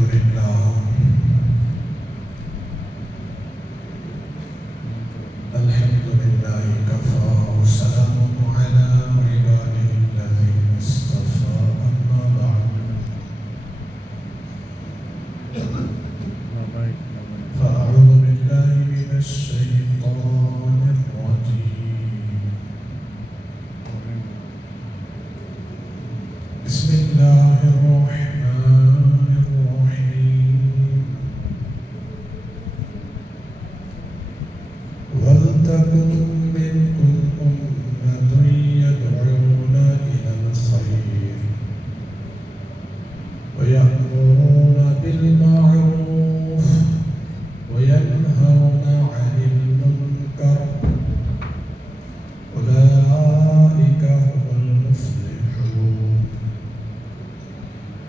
لله كفى وسلام على عباده الذين اصطفى أما بعد فأعوذ بالله من الشيطان الرجيم بسم الله الرحمن الرحيم ولتكن منكم أمة يدعون إلى الخير ويأمرون بالمعروف وينهون عن المنكر أولئك هم المفلحون.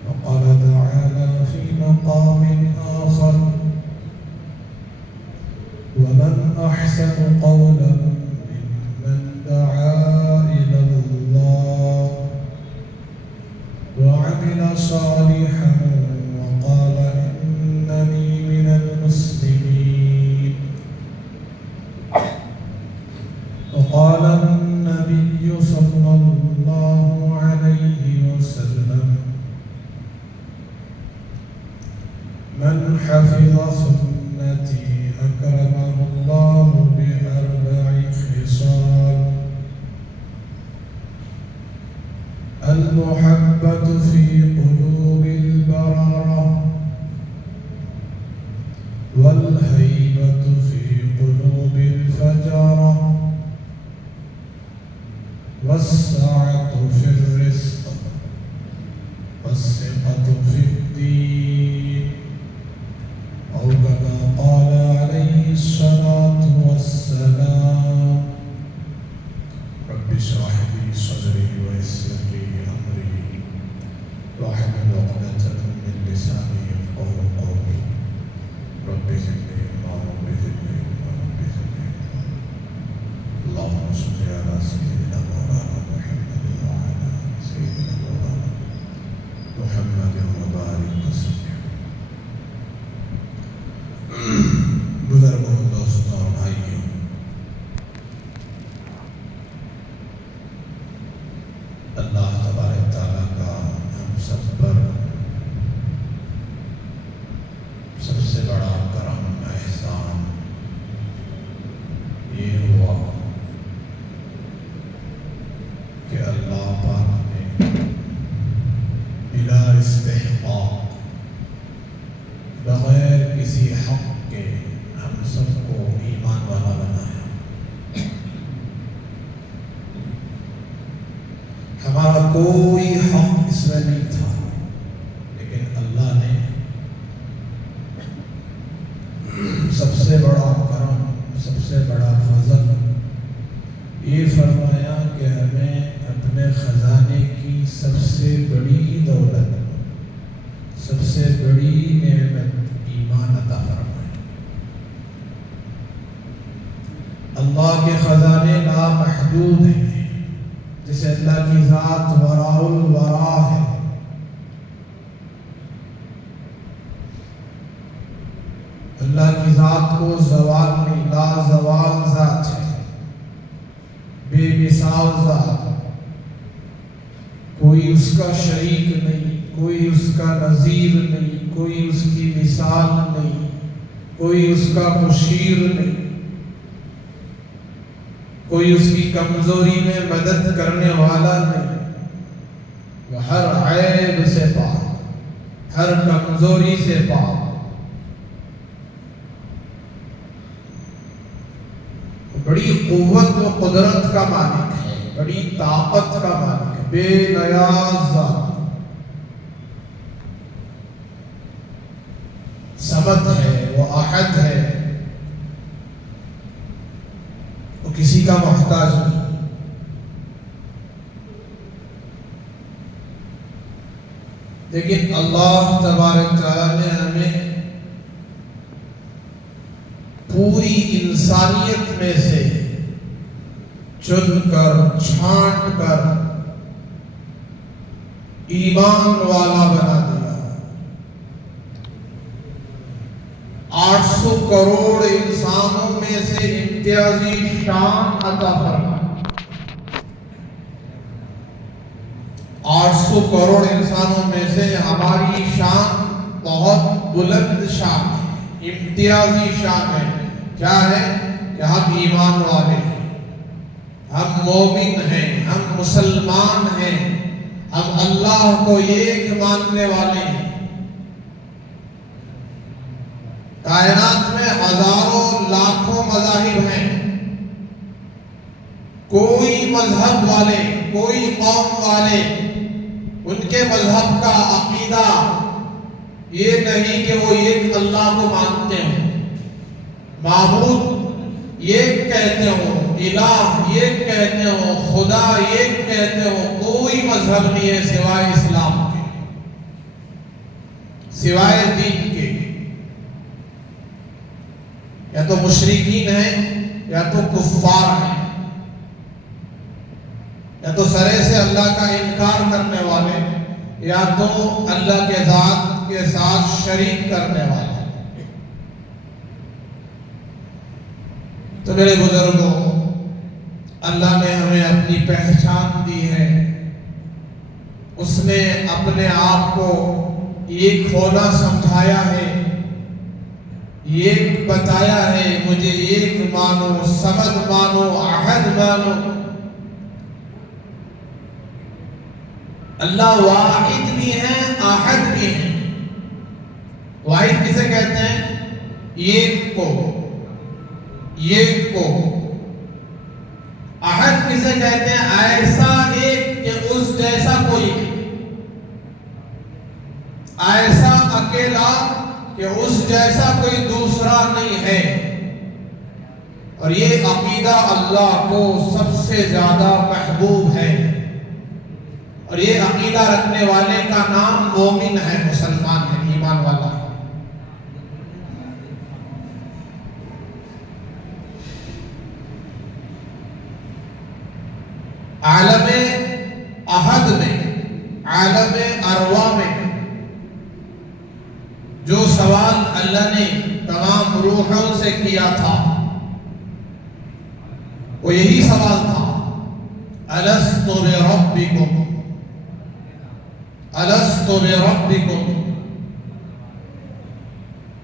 وقال تعالى في مقام آخر ومن أحسن قولا ممن دعا إلى الله وعمل صالحا وقال إنني من المسلمين. وقال النبي صلى الله عليه وسلم من حفظ سنتي أكرمه الله بأربع خصال: المحبة في قلوب البررة والهيبة في قلوب الفجرة والسعة في الرزق والثقة في الدين، أو كما قال عليه الصلاة والسلام: رب اشرح لي صدري ويسر لي أمري واحلل عقدة من لساني يفقهوا قولي رب زدني علما رب زدني علما رب زدني علما. اللهم صل على سيدنا مولانا محمد وعلى سيدنا مولانا محمد وبارك وسلم. بزرگوں، دوستوں اور بھائیوں، اللہ تبارک تعالیٰ کا ہم سب پر سب سے بڑا کرم احسان یہ ہوا کہ اللہ پاک نے بلا استحقاق بغیر کسی حق کے ہم سب کو ایمان والا بنایا. ہمارا کوئی حق اس میں نہیں تھا، لیکن اللہ نے سب سے بڑا کرم، سب سے بڑا فضل یہ فرمایا کہ ہمیں اپنے خزانے کی سب سے بڑی دولت، سب سے بڑی نعمت ایمان عطا فرمائے. اللہ کے خزانے لامحدود ہیں، جسے اللہ کی ذات وراء الورا ہے. اللہ کی ذات کو زوال نہیں، لا زوال ذات ہے، بے مثال ذات، کوئی اس کا شریک نہیں، کوئی اس کا نظیر نہیں، کوئی اس کی مثال نہیں، کوئی اس کا مشیر نہیں، کوئی اس کی کمزوری میں مدد کرنے والا نہیں. وہ ہر عیب سے پاک، ہر کمزوری سے پاک. بڑی قوت و قدرت کا مالک ہے، بڑی طاقت کا مالک ہے، بے نیاز ذات، صمد ہے، وہ احد ہے، وہ کسی کا محتاج نہیں. لیکن اللہ تبارک تعالیٰ نے ہمیں پوری انسانیت میں سے چن کر، چھانٹ کر ایمان والا بنا دیا. کروڑ انسانوں میں سے امتیازی شان عطا فرمائی. 800 کروڑ انسانوں میں سے ہماری شان بہت بلند شان ہے، امتیازی شان ہے. کیا ہے کہ ہم ایمان والے ہیں، ہم مومن ہیں، ہم مسلمان ہیں، ہم اللہ کو ایک ماننے والے ہیں. کائنات میں ہزاروں لاکھوں مذاہب ہیں، کوئی مذہب والے، کوئی قوم والے، ان کے مذہب کا عقیدہ یہ نہیں کہ وہ ایک اللہ کو مانتے ہیں، معبود ایک کہتے ہو، الہ ایک کہتے ہو، خدا ایک کہتے ہو. کوئی مذہب نہیں ہے سوائے اسلام کے، سوائے دین کے. یا تو مشرکین ہیں، یا تو کفار ہیں، یا تو سرے سے اللہ کا انکار کرنے والے، یا تو اللہ کے ذات کے ساتھ شریک کرنے والے. تو میرے بزرگوں، اللہ نے ہمیں اپنی پہچان دی ہے. اس نے اپنے آپ کو ایک ہونا سمجھایا ہے، ایک بتایا ہے. مجھے ایک مانو، سمد مانو، احد مانو. اللہ واحد بھی ہے، احد بھی ہے. واحد کسے کہتے ہیں؟ ایک کو، ایک کو. احد کسے کہتے ہیں؟ ایسا ایک کہ اس جیسا کوئی نہیں، ایسا اکیلا کہ اس جیسا کوئی دوسرا نہیں ہے. اور یہ عقیدہ اللہ کو سب سے زیادہ محبوب ہے، اور یہ عقیدہ رکھنے والے کا نام مومن ہے، مسلمان ہے، ایمان والا ہے. عالم احد میں، عالم ارواح میں جو سوال اللہ نے تمام روحوں سے کیا تھا، وہ یہی سوال تھا: الست بربکم، الست بربکم.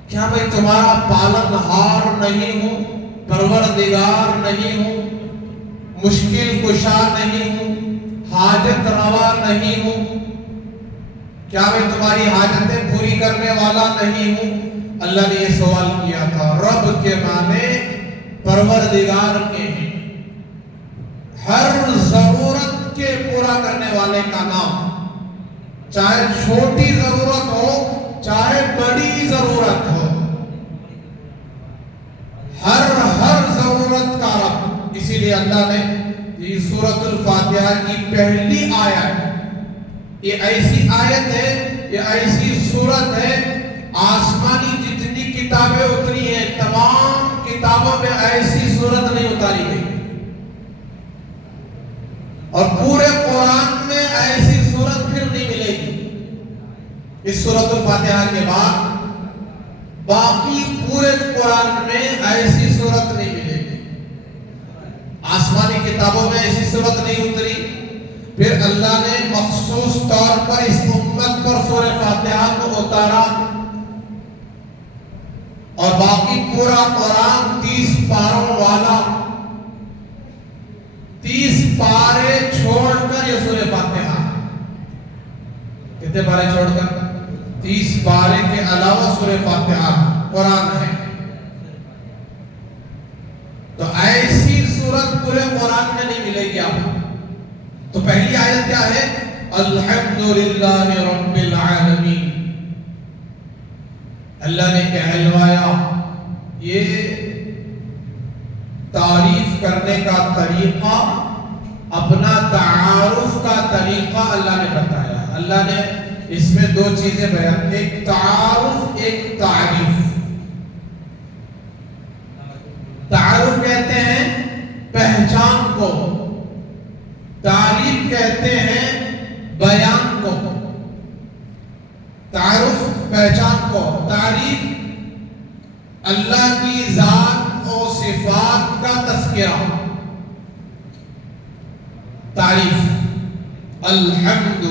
کیا میں تمہارا پالن ہار نہیں ہوں، پروردگار نہیں ہوں، مشکل کشا نہیں ہوں، حاجت روا نہیں ہوں؟ کیا میں تمہاری حاجتیں پوری کرنے والا نہیں ہوں؟ اللہ نے یہ سوال کیا تھا. رب کے معنی پروردگار کے ہیں، ہر ضرورت کے پورا کرنے والے کا نام. چاہے چھوٹی ضرورت ہو، چاہے بڑی ضرورت ہو، ہر ضرورت کا رب. اسی لیے اللہ نے یہ سورۃ الفاتحہ کی پہلی آیت، یہ ایسی آیت ہے، یہ ایسی سورت ہے، آسمانی جتنی کتابیں اتری ہیں تمام کتابوں میں ایسی سورت نہیں اتاری گئی، اور پورے قرآن میں ایسی سورت پھر نہیں ملے گی. اس سورۃ الفاتحہ کے بعد باقی پورے قرآن میں ایسی سورت نہیں ملے گی. آسمانی کتابوں میں ایسی صورت نہیں اتری. پھر اللہ نے مخصوص طور پر اس امت پر سورہ فاتحہ کو اتارا، اور باقی پورا قرآن 30 پاروں والا، 30 پارے چھوڑ کر یہ سورہ فاتحہ. کتنے پارے چھوڑ کر؟ 30 پارے کے علاوہ سورہ فاتحہ قرآن ہے. تو ایسی صورت پورے قرآن میں نہیں ملے گی آپ. تو پہلی آیت کیا ہے؟ الحمدللہ رب العالمین. اللہ نے کہلوایا. یہ تعریف کرنے کا طریقہ، اپنا تعارف کا طریقہ اللہ نے بتایا. اللہ نے اس میں دو چیزیں بیان، ایک تعارف، ایک تعریف. تعارف کہتے ہیں پہچان کو، تعریف کہتے ہیں بیان کو. تعارف پہچان کو، تعریف اللہ کی تذکرہ، تعریف، الحمد،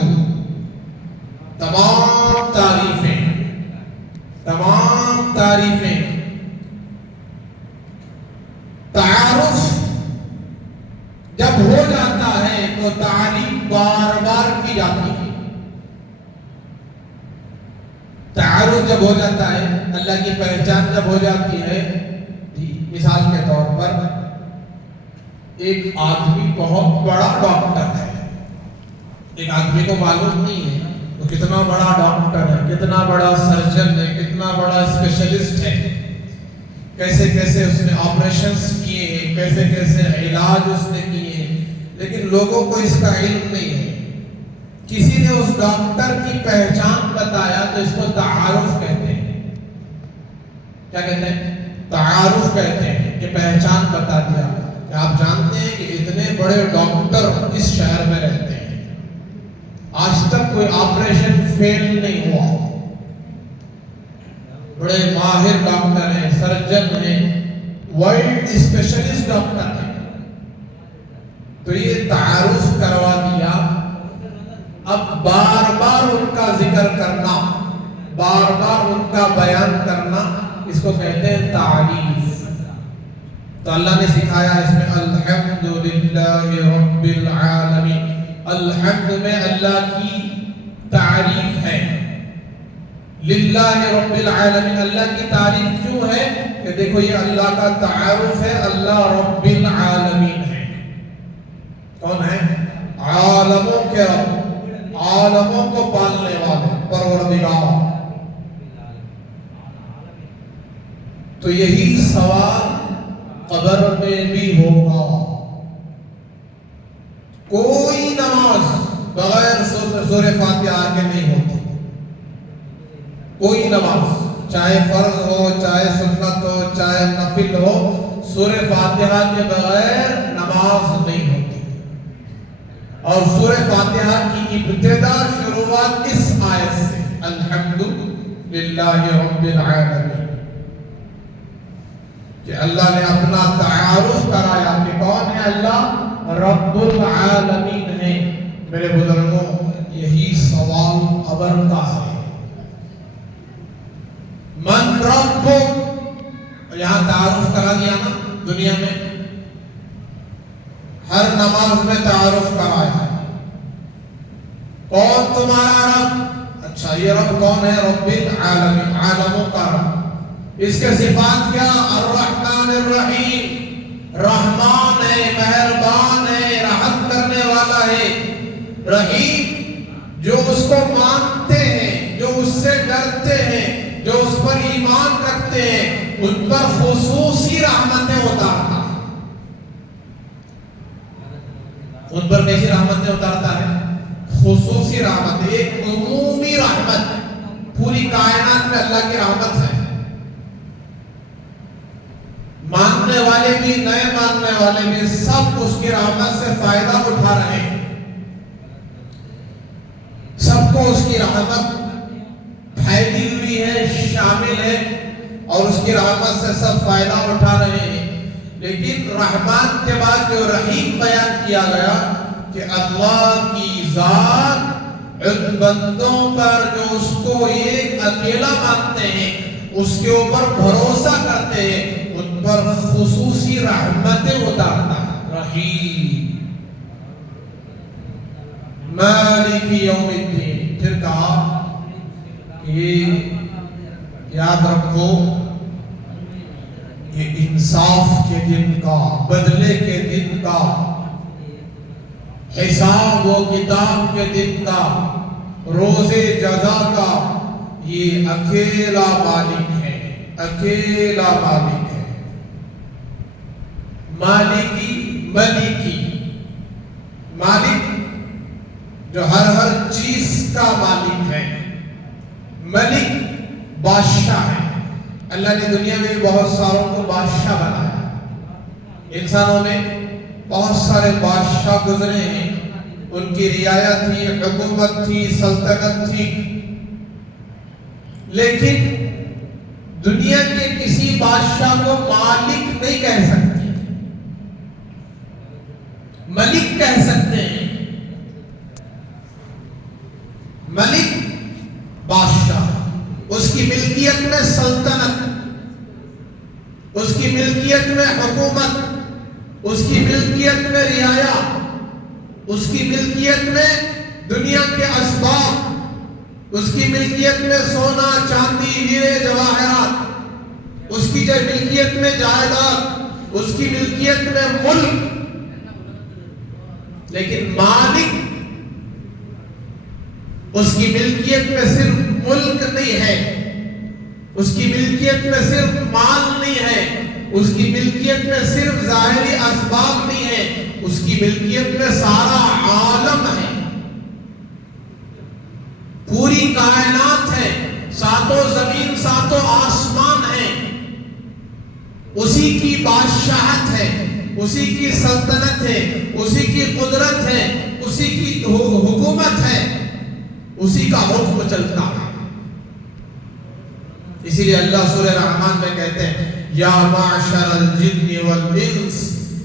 تمام تعریفیں، تعارف جب ہو جاتا ہے تو تعریف بار بار کی جاتی ہے۔ تعارف جب ہو جاتا ہے، اللہ کی پہچان جب ہو جاتی ہے، مثال کے طور پر ایک آدمی بہت بڑا ڈاکٹر ہے، ایک آدمی کو معلوم نہیں ہے وہ کتنا بڑا ڈاکٹر ہے، کتنا بڑا سرجن ہے، کتنا بڑا اسپیشلسٹ ہے، کیسے کیسے اس نے آپریشنز کیے ہیں، کیسے کیسے علاج اس نے کیے ہیں، لیکن لوگوں کو اس کا علم نہیں ہے۔ کسی نے اس ڈاکٹر کی پہچان بتایا تو اس کو تعارف کہتے ہیں۔ کیا کہتے ہیں؟ تعارف کہتے ہیں کہ پہچان بتا دیا کہ آپ جانتے ہیں کہ اتنے بڑے ڈاکٹر اس شہر میں رہتے ہیں، آج تک کوئی آپریشن فیل نہیں ہوا، بڑے ماہر ڈاکٹر ہیں، سرجن ہیں، ورلڈ اسپیشلسٹ ڈاکٹر ہیں۔ تو یہ تعارف کروا دیا۔ اب بار بار ان کا ذکر کرنا، بار بار ان کا بیان کرنا، اس کو کہتے ہیں تعریف۔ تو اللہ نے سکھایا اس میں الحمدللہ رب العالمین۔ الحمد میں اللہ کی تعریف ہے، للہ رب العالمین اللہ کی تعریف کیوں ہے کہ دیکھو یہ اللہ کا تعارف ہے، اللہ رب العالمین ہے۔ کون ہے؟ عالموں کے رب، عالموں کو پالنے والے، پروردگار۔ تو یہی سوال قبر میں بھی ہوگا۔ کوئی نماز بغیر سورہ فاتحہ کے نہیں ہوتی، کوئی نماز، چاہے فرض ہو، چاہے سنت ہو، چاہے نفل ہو، سورہ فاتحہ کے بغیر نماز نہیں ہوتی۔ اور سورہ فاتحہ کی ابتدا شروعات اس آیت سے، الحمدللہ رب العالمین، کہ اللہ نے اپنا تعارف کرایا کہ کون ہے اللہ، رب العالمین ہے۔ میرے بزرگوں، یہی سوال قبر کا ہے، من ربک، یہاں تعارف کرا دیا نا، دنیا میں ہر نماز میں تعارف کرایا، کون تمہارا رب؟ اچھا یہ رب کون ہے؟ رب العالمین، عالموں کا رب۔ اس کے صفات کیا؟ الرحمن الرحیم، رحمان ہے، مہربان ہے، رحم کرنے والا ہے، رحیم، جو اس کو مانتے ہیں، جو اس سے ڈرتے ہیں، جو اس پر ایمان رکھتے ہیں، ان پر خصوصی رحمتیں اتارتا ہے۔ ان پر کیسی رحمتیں اتارتا ہے؟ خصوصی رحمت، ایک عمومی رحمت، پوری کائنات میں اللہ کی رحمت ہے۔ ماننے والے بھی، نئے ماننے والے بھی، سب اس کی رحمت سے فائدہ اٹھا رہے ہیں، سب کو اس کی رحمت پھیلی ہوئی ہے، شامل ہے، اور اس کی رحمت سے سب فائدہ اٹھا رہے ہیں۔ لیکن رحمان کے بعد جو رحیم بیان کیا گیا کہ اللہ کی ذات ان بندوں پر جو اس کو ایک اکیلا مانتے ہیں، اس کے اوپر بھروسہ کرتے ہیں، ان پر خصوصی رحمتیں اتارتا ہے۔ رحیم، مالک یوم الدین۔ پھر کہا کہ یاد رکھو کہ انصاف کے دن کا، بدلے کے دن کا، حساب و کتاب کے دن کا، روز جزا کا، یہ اکیلا مالک ہے، اکیلا مالک ہے۔ مالکی، ملکی، مالک جو ہر چیز کا مالک ہے، ملک بادشاہ ہے۔ اللہ نے دنیا میں بہت ساروں کو بادشاہ بنایا، انسانوں میں بہت سارے بادشاہ گزرے ہیں، ان کی رعایا تھی، حکومت تھی، سلطنت تھی، لیکن دنیا کے کسی بادشاہ کو مالک نہیں کہہ سکتے۔ ملک کہہ سکتے ہیں. ملک بادشاہ، اس کی ملکیت میں سلطنت، اس کی ملکیت میں حکومت، اس کی ملکیت میں رعایا، اس کی ملکیت میں دنیا کے اسباب، اس کی ملکیت میں سونا چاندی ہیرے جواہرات، اس کی ملکیت میں جائیداد، اس کی ملکیت میں ملک. لیکن مالک، اس کی ملکیت میں صرف ملک نہیں ہے، اس کی ملکیت میں صرف مال نہیں ہے، اس کی ملکیت میں صرف ظاہری اسباب نہیں ہے، اس کی ملکیت میں سارا عالم ہے، پوری کائنات ہے، ساتوں زمین ساتوں آسمان ہے. اسی کی بادشاہت ہے، اسی کی سلطنت ہے، اسی کی قدرت ہے، اسی کی حکومت ہے، اسی کا حکم چلتا ہے. اسی لیے اللہ سورہ رحمان میں کہتے ہیں یا معشر الجن والانس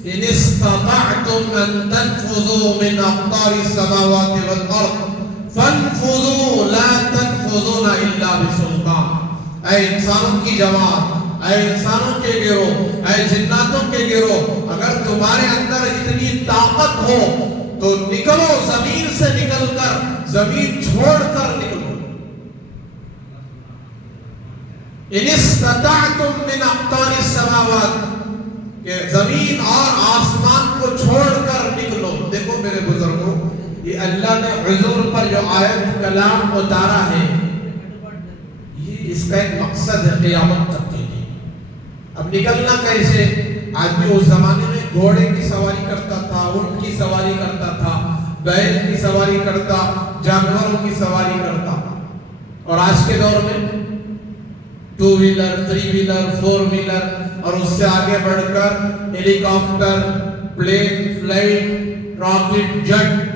ان استطعتم ان تنفذوا من اقطار السماوات والارض فانفذوا لا تنفذون الا بسلطان. اے انسانوں کی جماعت، اے انسانوں کے گروہ، اے جناتوں کے گروہ، اگر تمہارے اندر اتنی طاقت ہو تو نکلو، زمین سے نکل کر، زمین چھوڑ کر نکلو. ان استطعتم من اقطار السماوات، کہ زمین اور آسمان کو چھوڑ کر نکلو. دیکھو میرے بزرگوں، یہ اللہ نے حضور پر جو آیت کلام اتارا ہے، یہ اس کا ایک مقصد ہے قیامت تک کے لیے. اب نکلنا کیسے؟ آدمی اس زمانے میں گھوڑے کی سواری کرتا تھا، اونٹ کی سواری کرتا تھا، بیل کی سواری کرتا، جانوروں کی سواری کرتا. اور آج کے دور میں 2 ویلر، 3 ویلر، 4 ویلر، اور اس سے آگے بڑھ کر ہیلی کاپٹر، پلین، فلائٹ، راکٹ، جٹ.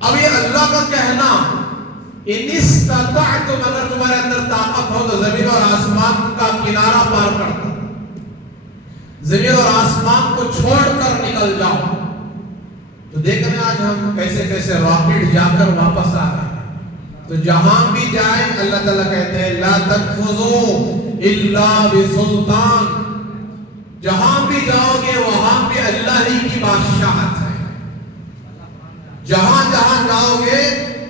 اب یہ اللہ کا کہنا ان استطعتم، اگر تمہارے اندر طاقت ہو تو زمین اور آسمان کا کنارہ پار کر دو، زمین اور آسمان کو چھوڑ کر نکل جاؤ. تو دیکھ رہے ہیں آج ہم کیسے کیسے راکٹ جا کر واپس آ رہے ہیں. تو جہاں بھی جائیں اللہ تعالیٰ کہتے ہیں لا تنفذوا الا بسلطان. جہاں بھی جاؤ گے وہاں بھی اللہ ہی کی بادشاہت ہے. جہاں جہاں جاؤ گے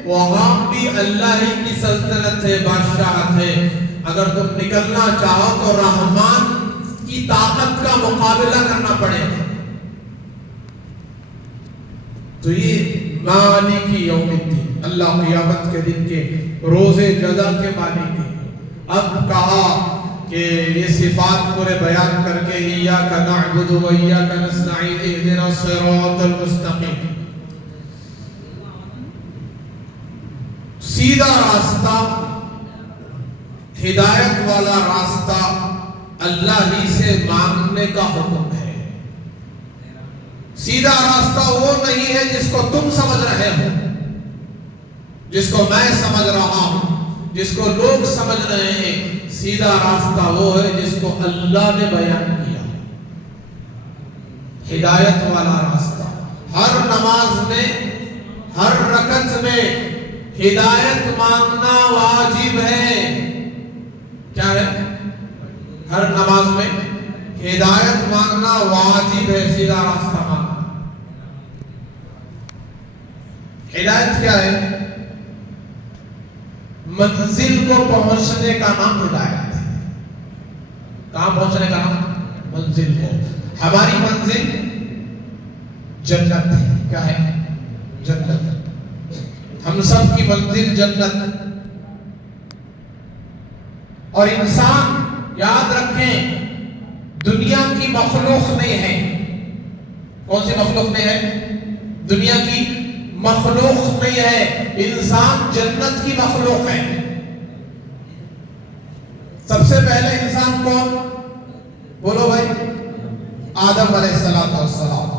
وہاں بھی اللہ ہی کی سلطنت ہے، بادشاہت ہے. اگر تم نکلنا چاہو تو رحمان کی طاقت کا مقابلہ کرنا پڑے گا. تو یہ مالک یوم الدین، اللہ قیامت کے دن کے روز جزا کے مالک ہے. اب کہا کہ یہ صفات پورے بیان کر کے ایاک نعبد و ایاک نستعین اہدنا الصراط المستقیم، سیدھا راستہ، ہدایت والا راستہ اللہ ہی سے مانگنے کا حکم ہے. سیدھا راستہ وہ نہیں ہے جس کو تم سمجھ رہے ہو، جس کو میں سمجھ رہا ہوں، جس کو لوگ سمجھ رہے ہیں. سیدھا راستہ وہ ہے جس کو اللہ نے بیان کیا، ہدایت والا راستہ. ہر نماز میں، ہر رکعت میں ہدایت مانگنا واجب ہے. کیا ہے؟ ہر نماز میں ہدایت مانگنا واجب ہے، سیدھا راستہ مانگنا. ہدایت کیا ہے؟ منزل کو پہنچنے کا نام ہدایت ہے. کہاں پہنچنے کا نام؟ منزل کو. ہماری منزل جنت ہے. کیا ہے؟ جنت. ہم سب کی منزل جنت. اور انسان یاد رکھیں دنیا کی مخلوق نہیں ہے. کون سی مخلوق نہیں ہے؟ دنیا کی مخلوق نہیں ہے. انسان جنت کی مخلوق ہے. سب سے پہلے انسان کون؟ بولو بھائی. آدم علیہ السلام.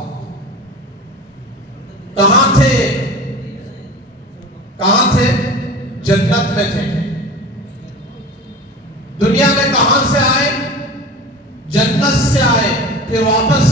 کہاں تھے؟ کہاں تھے؟ جنت میں تھے. دنیا میں کہاں سے آئے؟ جنت سے آئے. پھر واپس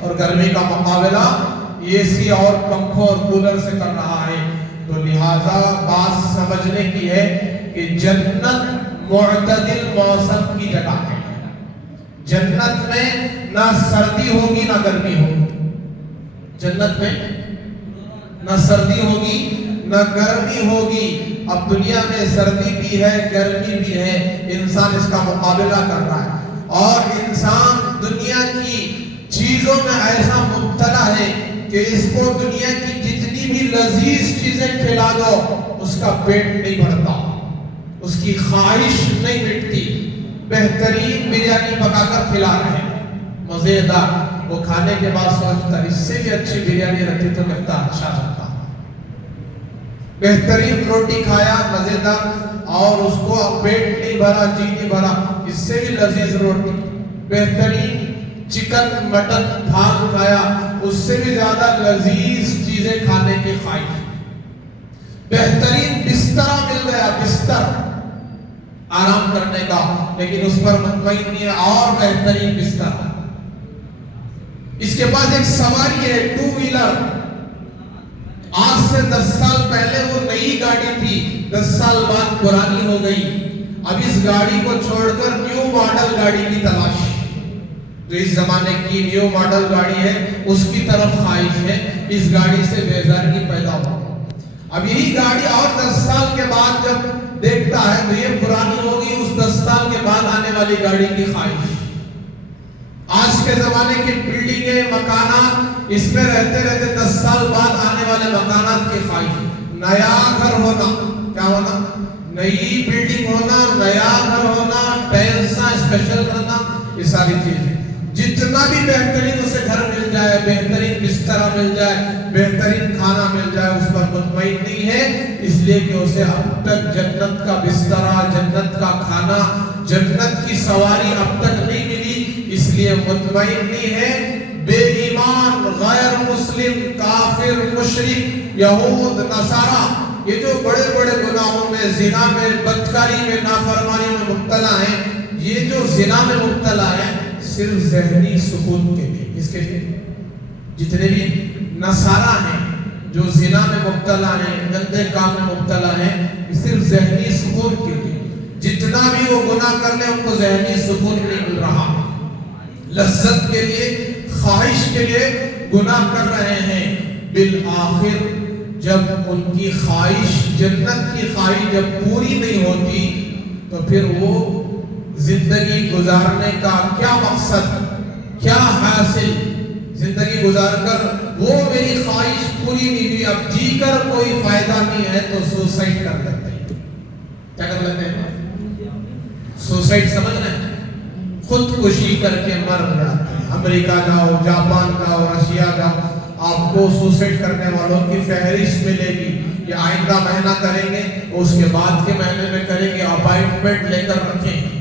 اور گرمی کا مقابلہ اے سی اور پنکھوں اور کولر سے کر رہا ہے. تو لہٰذا بات سمجھنے کی ہے کہ جنت معتدل موسم کی جگہ ہے. جنت میں نہ سردی ہوگی نہ گرمی ہوگی. جنت میں نہ سردی ہوگی نہ گرمی ہوگی. اب دنیا میں سردی بھی ہے گرمی بھی ہے, انسان اس کا مقابلہ کر رہا ہے, اور انسان دنیا کی چیزوں میں ایسا مبتلا ہے کہ اس کو دنیا کی جتنی بھی لذیذ چیزیں کھلا دو اس کا پیٹ نہیں بھرتا, اس کی خواہش نہیں مٹتی. بہترین بریانی پکا کر کھلا رہے ہیں, مزیدار, وہ کھانے کے بعد سوچتا اس سے بھی اچھی بریانی رکھتی تو کتنا اچھا ہوتا. بہترین روٹی کھایا مزیدار, اور اس کو پیٹ نہیں بھرا, جی نہیں بھرا, اس سے بھی لذیذ روٹی. بہترین چکن مٹن بھاگ کھایا, اس سے بھی زیادہ لذیذ چیزیں کھانے کی خواہش. بہترین بستر مل گیا, بستر آرام کرنے کا, لیکن اس پر مطمئن نہیں ہے, اور بہترین بستر. اس کے پاس ایک سواری ہے, 2 ویلر. آج سے 10 سال پہلے وہ نئی گاڑی تھی, 10 سال بعد پرانی ہو گئی. اب اس گاڑی کو چھوڑ کر نیو ماڈل گاڑی کی تلاش. جو اس زمانے کی نیو ماڈل گاڑی ہے اس کی طرف خواہش ہے, اس گاڑی سے بیزاری پیدا ہو. اب یہی گاڑی اور 10 سال کے بعد جب دیکھتا ہے تو یہ پرانی ہوگی, اس 10 سال کے بعد آنے والی گاڑی کی خواہش. آج کے زمانے کی بلڈنگیں, مکانات, اس میں رہتے رہتے 10 سال بعد آنے والے مکانات کی خواہش. نیا گھر ہونا, کیا ہونا, نئی بلڈنگ ہونا, نیا گھر ہونا, ٹائلساں اسپیشل کرنا, یہ ساری چیزیں. جتنا بھی بہترین اسے گھر مل جائے, بہترین بستر مل جائے, بہترین کھانا مل جائے, اس پر مطمئن نہیں ہے, اس لیے کہ اسے اب تک جنت کا بستر, جنت کا کھانا, جنت کی سواری اب تک نہیں ملی, اس لیے مطمئن نہیں ہے. بے ایمان, غیر مسلم, کافر, مشرک, یہود, نصارہ, یہ جو بڑے بڑے گناہوں میں, زنا میں, بدکاری میں, نافرمانی میں مبتلا ہیں, یہ جو زنا میں مبتلا ہیں صرف ذہنی سکون کے لیے. اس کے لیے جتنے بھی نصارہ ہیں جو زنا میں مبتلا ہیں, گندے کام میں مبتلا ہیں, صرف ذہنی سکون کے لیے. جتنا بھی وہ گناہ کر لیں ان کو ذہنی سکون نہیں مل رہا, لذت کے لیے, خواہش کے لیے گناہ کر رہے ہیں. بالآخر جب ان کی خواہش, جنت کی خواہش جب پوری نہیں ہوتی تو پھر وہ زندگی گزارنے کا کیا مقصد, کیا حاصل. زندگی گزار کر وہ میری خواہش پوری نہیں ہوئی, اب جی کر کوئی فائدہ نہیں ہے, تو سوسائڈ کر لیتے ہیں. کیا کر لیتے ہیں؟ سوسائڈ, سمجھ رہے ہیں, خودکشی کر کے مر جاتے ہیں. امریکہ جاؤ, جاپان جاؤ, رشیا جاؤ, آپ کو سوسائڈ کرنے والوں کی فہرست ملے گی. یہ آئندہ مہینہ کریں گے, اس کے بعد کے مہینے میں کریں گے, اپائنٹمنٹ لے کر رکھیں.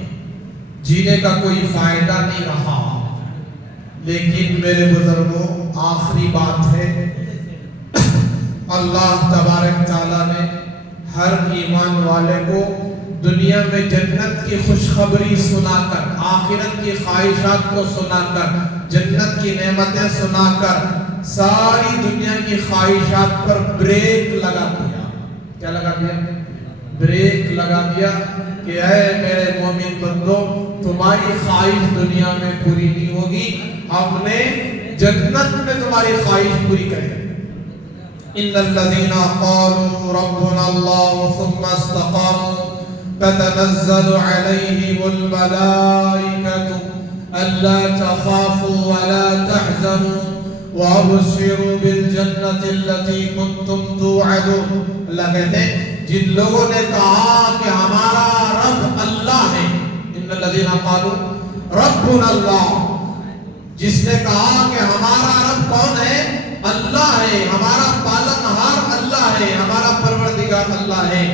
جینے کا کوئی فائدہ نہیں رہا. لیکن میرے بزرگوں, آخری بات ہے, اللہ تبارک تعالیٰ نے ہر ایمان والے کو دنیا میں جنت کی خوشخبری سنا کر, آخرت کی خواہشات کو سنا کر, جنت کی نعمتیں سنا کر, ساری دنیا کی خواہشات پر بریک لگا دیا. کیا لگا دیا؟ بریک لگا دیا کہ اے میرے مومن بندو, تمہاری خواہش دنیا میں پوری نہیں ہوگی, ہم نے جنت میں تمہاری خواہش پوری کریں. ان الذين قالوا ربنا الله ثم استقاموا تتنزل عليهم الملائكة ألا تخافوا ولا تحزنوا وابشروا بالجنة التي كنتم توعدون. اللہ کہتے ہیں جن لوگوں نے کہا کہ ہمارا رب اللہ ہے, ان الذين قالوا ربنا اللہ, جس نے کہا کہ ہمارا رب کون ہے؟ اللہ ہے, ہمارا پالنہار اللہ ہے, ہمارا پروردگار اللہ ہے.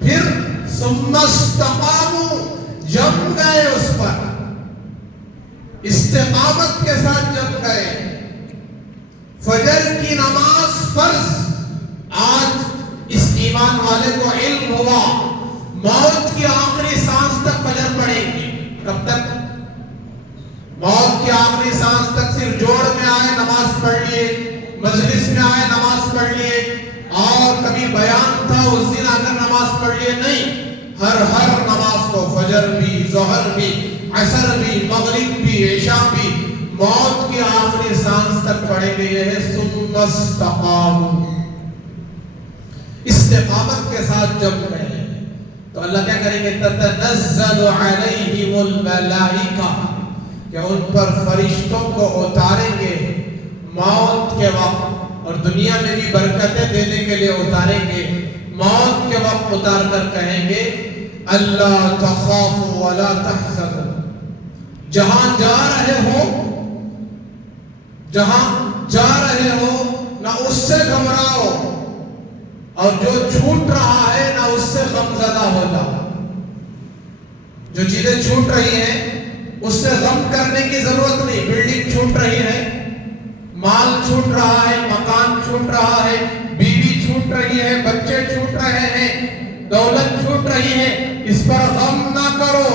پھر ثم استقاموا, جم گئے اس پر, استقامت کے ساتھ جم گئے. فجر کی نماز فرض, آج اس ایمان والے کو علم ہوا موت کی آخری سانس تک فجر پڑھیں گے. کب تک؟ موت کی آخری سانس تک صرف جوڑ میں آئے نماز پڑھ لیے، مجلس میں آئے نماز پڑھ لیے، اور کبھی بیان تھا اس دن آ کر نماز پڑھ لیے، نہیں، ہر نماز کو، فجر بھی، ظہر بھی، عصر بھی، مغرب بھی، عشاء بھی، موت کی آخری سانس تک پڑھیں گے۔ یہ ہے ثم استقاموا، استقامت کے ساتھ جب رہے تو اللہ کیا کریں گے؟ تتنزل علیہم الملائکہ، کہ ان پر فرشتوں کو اتاریں گے موت کے وقت، اور دنیا میں بھی برکتیں دینے کے لیے اتاریں گے۔ موت کے وقت اتار کر کہیں گے اللہ تخافوا ولا تحزنوا، جہاں جا رہے ہو، جہاں جا رہے ہو نہ اس سے گھبراؤ، اور جو چھوٹ رہا ہے نہ اس سے غمزدہ ہو جاؤ۔ جو چیزیں چھوٹ رہی ہیں اس سے غم کرنے کی ضرورت نہیں۔ بلڈنگ چھوٹ رہی ہے، مال چھوٹ رہا ہے، مکان چھوٹ رہا ہے، بیوی چھوٹ رہی ہے، بچے چھوٹ رہے ہیں، دولت چھوٹ رہی ہے، اس پر غم نہ کرو،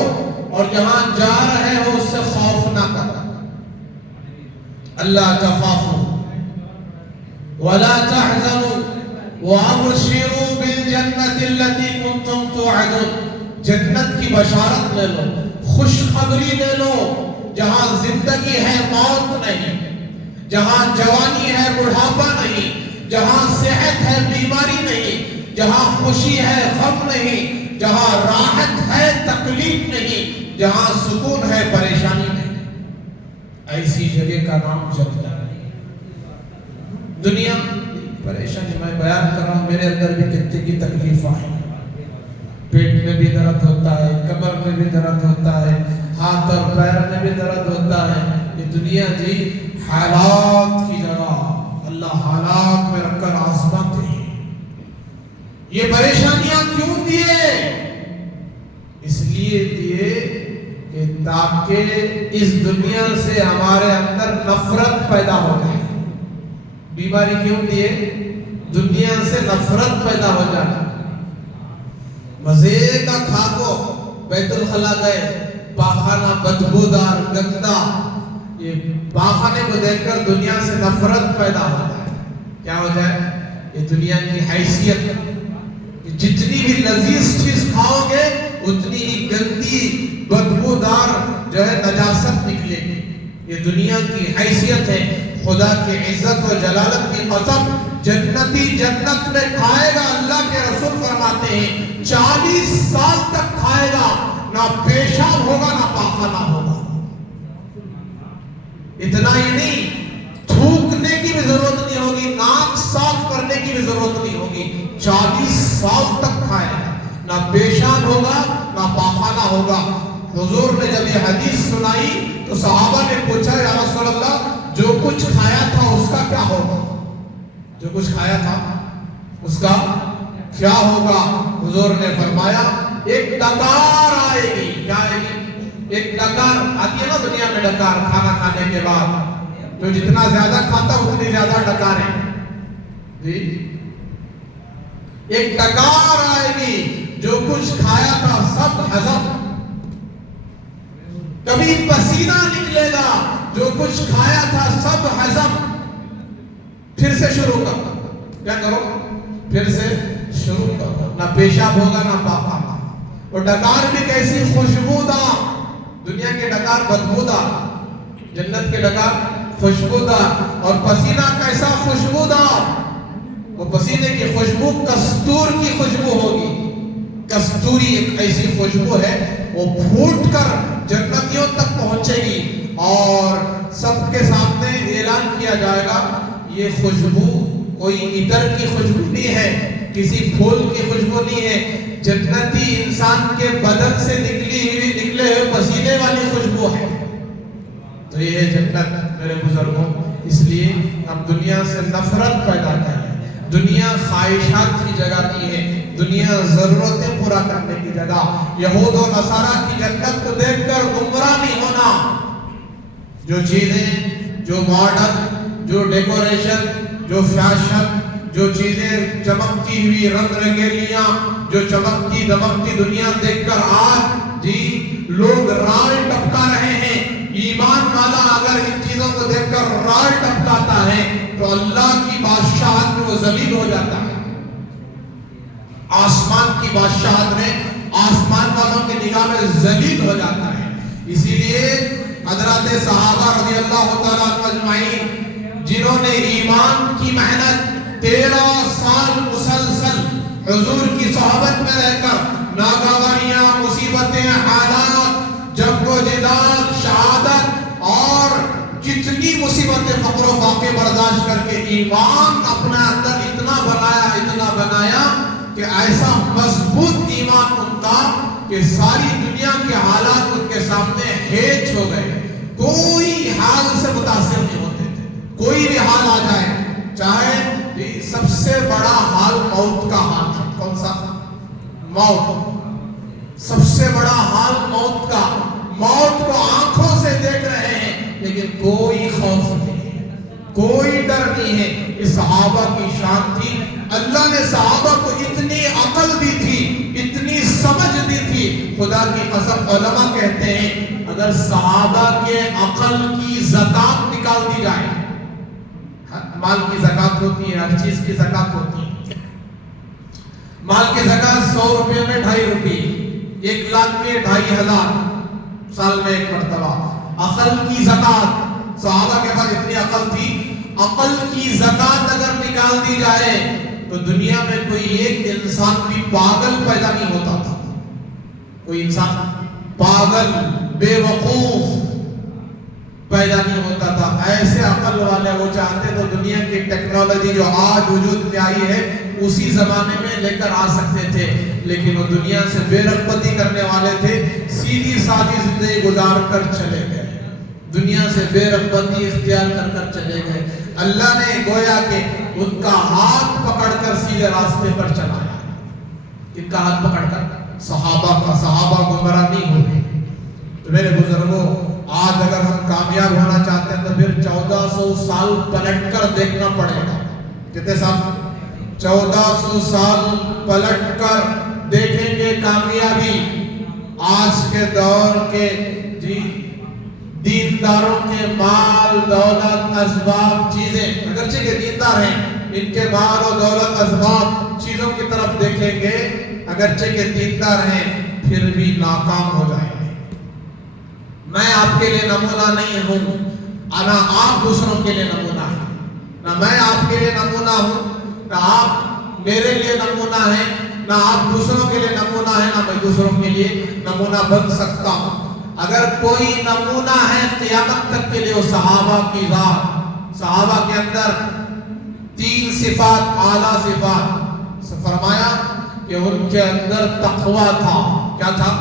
اور جہاں جا رہے ہو اس سے خوف نہ کرو۔ اللہ تخافوا ولا تحزنوا وابشروا بالجنة التي كنتم توعدون، جنت کی بشارت لے لو، خوشخبری لے لو، جہاں زندگی ہے موت نہیں، جہاں جوانی ہے بڑھاپا نہیں، جہاں صحت ہے بیماری نہیں، جہاں خوشی ہے غم نہیں، جہاں راحت ہے تکلیف نہیں، جہاں سکون ہے پریشانی نہیں، ایسی جگہ کا نام جنت ہے۔ دنیا پریشانی، میں بیان کر رہا ہوں، میرے اندر بھی کتنے کی تکلیف آئی، پیٹ میں بھی درد ہوتا ہے، کمر میں بھی درد ہوتا ہے، ہاتھ اور پیر میں بھی درد ہوتا ہے۔ یہ دنیا جی حالات کی جگہ، اللہ حالات میں رکھ کر آسمان دے۔ یہ پریشانیاں کیوں دیے؟ اس لیے دیے کہ تاکہ اس دنیا سے ہمارے اندر نفرت پیدا ہو جائے۔ بیماری کیوں دیے؟ دنیا سے نفرت پیدا ہو جائے۔ مزے کا کھا کو بیت الخلا گئے، پاخانہ بدبودار گندا، یہ پاخانے کو دیکھ کر دنیا سے نفرت پیدا ہو جائے۔ کیا ہو جائے؟ یہ دنیا کی حیثیت، جتنی بھی لذیذ چیز کھاؤ گے اتنی ہی گندی بدبودار جو ہے نجاست نکلے گی۔ یہ دنیا کی حیثیت ہے۔ خدا کی عزت و جلالت کی قسم، جنتی جنت میں کھائے گا، اللہ کے رسول فرماتے ہیں 40 سال تک کھائے گا، نہ پیشاب ہوگا نہ پاخانہ ہوگا۔ اتنا ہی نہیں، تھوکنے کی بھی ضرورت نہیں ہوگی، ناک صاف کرنے کی بھی ضرورت نہیں ہوگی، 40 سال تک کھائے گا، نہ پیشاب ہوگا نہ پاخانہ ہوگا۔ حضور نے جب یہ حدیث سنائی تو صحابہ نے پوچھا یا رسول اللہ جو کچھ کھایا تھا اس کا کیا ہوگا؟ جو کچھ کھایا تھا اس کا کیا ہوگا؟ حضور نے فرمایا ایک ڈکار آئے گی۔ کیا آئے گی؟ ایک ڈکار آتی ہے نا دنیا میں، ڈکار کھانا کھانے کے بعد جو جتنا زیادہ کھاتا اتنی زیادہ ڈکار ہے جی۔ ایک ڈکار آئے گی، جو کچھ کھایا تھا سب ہضم، کبھی پسینہ نکلے گا، جو کچھ کھایا تھا سب ہضم، پھر سے شروع کرو۔ کیا کرو؟ پھر سے شروع کرو، نہ پیشاب ہوگا نہ پاخانہ۔ اور ڈکار بھی کیسی خوشبودار، دنیا کے ڈکار بدبودار، جنت کے ڈکار خوشبودار، اور پسینہ کیسا خوشبودار، وہ پسینے کی خوشبو کستور کی خوشبو ہوگی۔ کستوری ایک ایسی خوشبو ہے، وہ پھوٹ کر جنتیوں تک پہنچے گی، اور سب کے سامنے اعلان کیا جائے گا یہ خوشبو کوئی عطر کی خوشبو نہیں ہے، کسی پھول کی خوشبو نہیں ہے، جنتی انسان کے بدن سے نکلے ہوئے پسینے والی خوشبو ہے۔ تو یہ ہے جنت میرے بزرگوں۔ اس لیے ہم دنیا سے نفرت پیدا کریں۔ دنیا خواہشات کی جگہ نہیں ہے، دنیا ضرورتیں پورا کرنے کی جگہ۔ یہود و نصارہ کی جنت کو دیکھ کر گمراہ نہیں ہونا۔ جو چیزیں، جو ماڈرن، جو ڈیکوریشن، جو فیشن، جو چیزیں چمکتی ہوئی رنگ رنگیلیاں، جو چمکتی دمکتی دنیا دیکھ کر آج جی لوگ رائے ٹپکا رہے ہیں، ایمان کو دیکھ کر رال ٹپکاتا ہے تو اللہ کی بادشاہت میں وہ ذلیل ہو جاتا ہے. آسمان کی بادشاہت میں آسمان والوں کی نگاہ میں ذلیل ہو جاتا ہے. اسی لیے حضرات صحابہ رضی اللہ تعالیٰ عنہ اجمعین جنہوں نے ایمان کی محنت 13 سال مسلسل حضور کی صحبت میں رہ کر ناگواریاں، مصیبتیں، حالات، جنگ و جدال، شہادت اور جتنی مصیبتیں، فقر و فاقے برداشت کر کے ایمان اپنا اندر اتنا بنایا کہ ایسا مضبوط ایمان ان کا کہ ساری دنیا کے حالات ان کے سامنے ہیچ ہو گئے. کوئی حال سے متاثر نہیں ہوتے تھے. کوئی بھی حال آ جائے، چاہے سب سے بڑا حال موت کا حال ہے. کون سا؟ موت. سب سے بڑا حال موت کا. موت کو آنکھوں سے دیکھ رہے ہیں لیکن کوئی خوف نہیں ہے، کوئی ڈر نہیں ہے. اس صحابہ کی شان تھی. اللہ نے صحابہ کو اتنی عقل دی تھی، اتنی سمجھ دی تھی. خدا کی قسم علماء کہتے ہیں اگر صحابہ کے عقل کی زکات نکال دی جائے، مال کی زکات ہوتی ہے، ہر چیز کی زکات ہوتی ہے. مال کی زکات 100 روپے میں 2.5 روپے، 1 لاکھ میں 2,500 سال میں 1 مرتبہ. عقل کی زکات، صحابہ کے پاس اتنی عقل تھی. عقل کی زکات اگر نکال دی جائے تو دنیا میں کوئی ایک انسان بھی پاگل پیدا نہیں ہوتا تھا. کوئی انسان پاگل، بے وقوف پیدا نہیں ہوتا تھا. ایسے عقل والے وہ چاہتے تو دنیا کی ٹیکنالوجی جو آج وجود میں آئی ہے اسی زمانے میں لے کر آ سکتے تھے، لیکن وہ دنیا سے بے رغبتی کرنے والے تھے. سیدھی سادی زندگی گزار کر چلے گئے، دنیا سے بے رغبتی اختیار کر چلے گئے. اللہ نے گویا کہ ان کا ہاتھ پکڑ کر سیدھے راستے پر چلایا. ان کا ہاتھ پکڑ کر صحابہ گمراہ نہیں ہوئے. تو میرے بزرگوں، آج اگر ہم کامیاب ہونا چاہتے ہیں تو پھر 1400 سال پلٹ کر دیکھنا پڑے گا. کتنے سال؟ 1400 سال پلٹ کر دیکھیں گے کامیابی. آج کے دور کے دینداروں کے مال، دولت، اسباب، چیزیں، اگرچہ کہ دیندار ہیں، ان کے مال و دولت، اسباب، چیزوں کی طرف دیکھیں گے، اگرچہ کہ دیندار ہیں پھر بھی ناکام ہو جائیں گے. میں آپ کے لیے نمونہ نہیں ہوں، نہ آپ دوسروں کے لیے نمونہ ہیں. نہ میں آپ کے لیے نمونہ ہوں، نہ آپ میرے لیے نمونہ ہیں، نہ آپ دوسروں کے لیے نمونہ ہیں، نہ میں دوسروں کے لیے نمونہ بن سکتا ہوں. اگر کوئی نمونہ ہے قیامت تک کے لیے وہ صحابہ کی ذات. صحابہ کے اندر 3 صفات، اعلیٰ صفات. فرمایا کہ ان کے اندر تقویٰ تھا. کیا تھا؟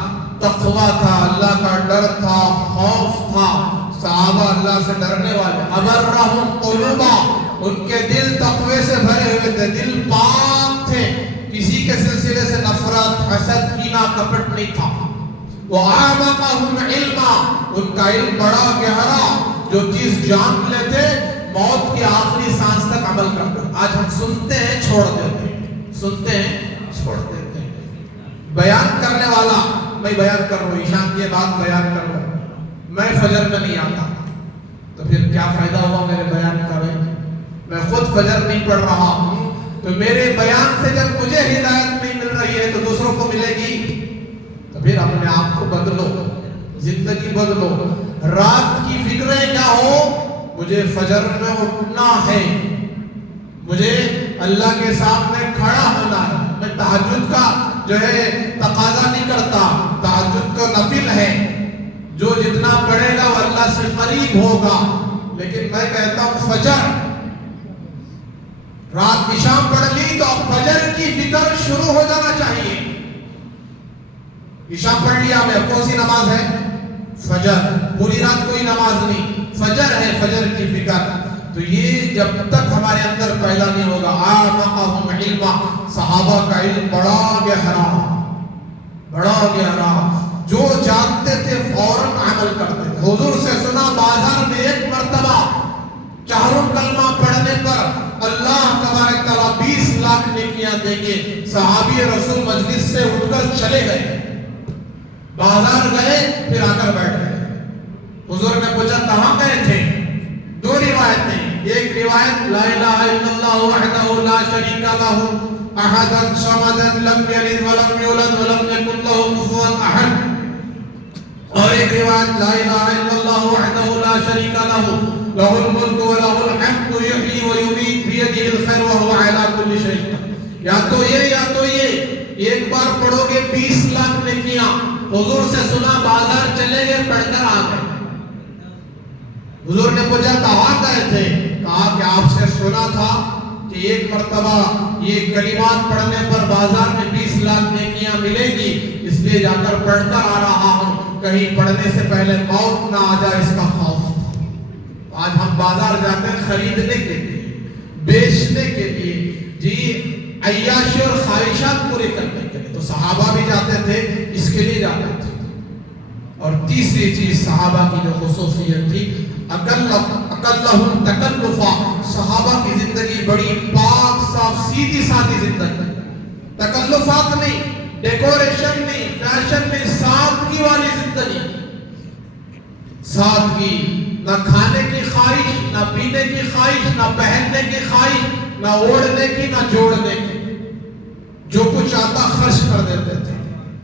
تقویٰ تھا، اللہ کا ڈر تھا، خوف تھا. صحابہ اللہ سے ڈرنے والے. ابرہم قلوبا، ان کے دل تقوی سے بھرے ہوئے تھے، دل پاک تھے، کسی کے سلسلے سے نفرت، حسد، کینہ، کپٹ نہیں تھا. وَعَامَقَهُمْ عِلْمًا، ان کا علم بڑا گہرا، جو چیز جان لیتے موت کی آخری سانس تک عمل کرتے. آج ہم سنتے ہیں چھوڑ دیتے ہیں، سنتے ہیں چھوڑ دیتے ہیں. بیان کرنے والا، میں بیان کر رہا ہوں، عشاء کے بعد بیان کر رہا ہوں، میں فجر میں نہیں آتا تو پھر کیا فائدہ ہوا میرے بیان کا؟ میں خود فجر نہیں پڑھ رہا ہوں تو میرے بیان سے جب مجھے ہدایت نہیں مل رہی ہے تو دوسروں کو ملے گی. پھر اپنے آپ کو بدلو، زندگی بدلو. رات کی فکریں کیا ہو، مجھے فجر میں اٹھنا ہے، مجھے اللہ کے سامنے کھڑا ہونا ہے. میں تہجد کا جو ہے تقاضا نہیں کرتا، تہجد تو نفل ہے، جو جتنا پڑھے گا وہ اللہ سے قریب ہوگا. لیکن میں کہتا ہوں فجر، رات کی شام پڑھ لی تو فجر کی فکر شروع ہو جانا چاہیے. عشاء پڑھ لیا میں، کون سی نماز ہے؟ فجر. پوری رات کوئی نماز نہیں، فجر ہے، فجر کی فکر. تو یہ جب تک ہمارے اندر پیدا نہیں ہوگا. آمقہم علما، صحابہ کا علم بڑا گہرا، بڑا گہرا. جو جانتے تھے فوراً عمل کرتے تھے. حضور سے سنا بازار میں 1 مرتبہ چاروں کلمہ پڑھنے پر اللہ تبارک تعالیٰ 20 لاکھ نیکیاں دیں گے. صحابی رسول مجلس سے اٹھ کر چلے گئے، بازار گئے، پھر آ کر بیٹھ گئے. حضور نے پوچھا کہاں گئے تھے؟ دو روایتیں، ایک روایت لا الہ الا اللہ وحدہ لا شریک لہ احد الصمد لم یلد ولم یولد ولم یکن لہ کفوا احد، اور ایک روایت لا الہ الا اللہ وحدہ لا شریک لہ لہ الملک ولہ الحمد یحیی ویمیت بیدہ الخیر وہو علی کل شیء قدیر۔ یا تو یہ ایک بار پڑھو گے 20 لاکھ نیکیاں۔ حضور سے سنا بازار چلے گئے، پڑھ کر آ گئے۔ حضور نے پوچھا کہاں گئے تھے؟ کہا کہ آپ سے سنا تھا کہ ایک مرتبہ یہ کلمات پڑھنے پر بازار میں 20 لاکھ نیکیاں ملیں گی، اس لیے جا کر پڑھ کر آ رہا ہوں، کہیں پڑھنے سے پہلے موت نہ آ جائے اس کا خوف تھا۔ آج ہم بازار جاتے ہیں خریدنے کے لیے، بیچنے کے لیے، جی عیاشی اور خواہشات پوری کرنے کے لیے۔ تو صحابہ بھی جاتے تھے، اس کے لیے جاتے تھے۔ اور تیسری چیز صحابہ کی جو خصوصیت تھی، اقلہم تکلفا، صحابہ کی زندگی بڑی پاک صاف سیدھی سادی زندگی، تکلفات نہیں، ڈیکوریشن نہیں، فیشن نہیں، سادگی والی زندگی۔ سادگی، نہ کھانے کی خواہش، نہ پینے کی خواہش، نہ پہننے کی خواہش، نہ اوڑھنے کی، نہ جوڑنے کی، جو کچھ آتا خرچ کر دیتے تھے،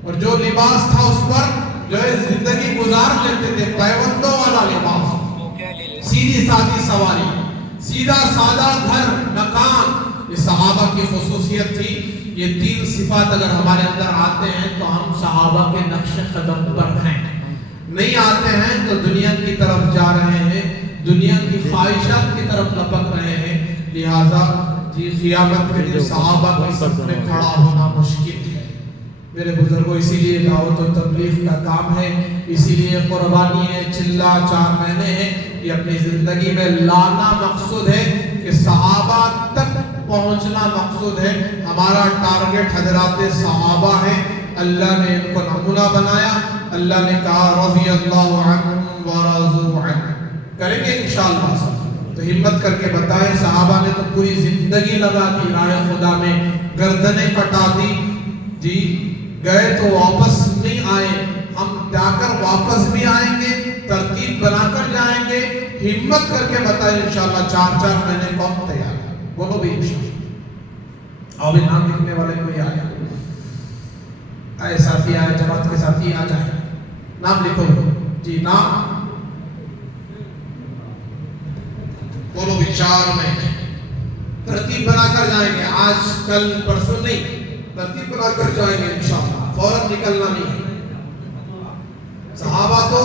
اور جو لباس تھا اس پر جو ہے زندگی گزار لیتے تھے، پیوندوں والا لباس، سیدھی سادی سواری، سیدھا سادہ گھر مکان، یہ صحابہ کی خصوصیت تھی۔ یہ تین صفات اگر ہمارے اندر آتے ہیں تو ہم صحابہ کے نقش قدم پر ہیں، نہیں آتے ہیں تو دنیا کی طرف جا رہے ہیں، دنیا کی خواہشات کی طرف لپک رہے ہیں۔ لہذا جی قیامت کے دن صحابہ کی صف میں کھڑا ہونا مشکل ہے میرے بزرگوں۔ اسی لیے دعوت و تبلیغ کا کام ہے، اسی لیے قربانی ہے، چلہ 4 مہینے ہیں، یہ اپنی زندگی میں لانا مقصود ہے کہ صحابہ تک پہنچنا مقصود ہے۔ ہمارا ٹارگٹ حضرات صحابہ ہے، اللہ نے ان کو نمونہ بنایا، اللہ نے کہا رضی اللہ عنہم ورضوا عنہ، کریں گے انشاءاللہ۔ تو ہمت کر کے بتائیں، صحابہ نے تو پوری زندگی لگا دی راہ خدا میں، گردنیں کٹا دی، جی گئے تو واپس نہیں آئے، ہم جا کر واپس بھی آئیں گے، ترتیب بنا کر جائیں گے۔ ہمت کر کے بتائیں انشاءاللہ 4 مہینے کون تیار ہے؟ بولو بھی انشاءاللہ۔ اور بھی نام لکھنے والے کوئی آئے، آئے ساتھی، آئے جماعت کے ساتھی آ جائیں، نام لکھو جی، نام بولو بھی 4 مہینے ترتیب بنا کر جائیں گے، آج کل پرسوں نہیں، ترتیب بنا کر جائیں گے انشاءاللہ، فوراً نکلنا نہیں ہے۔ صحابہ تو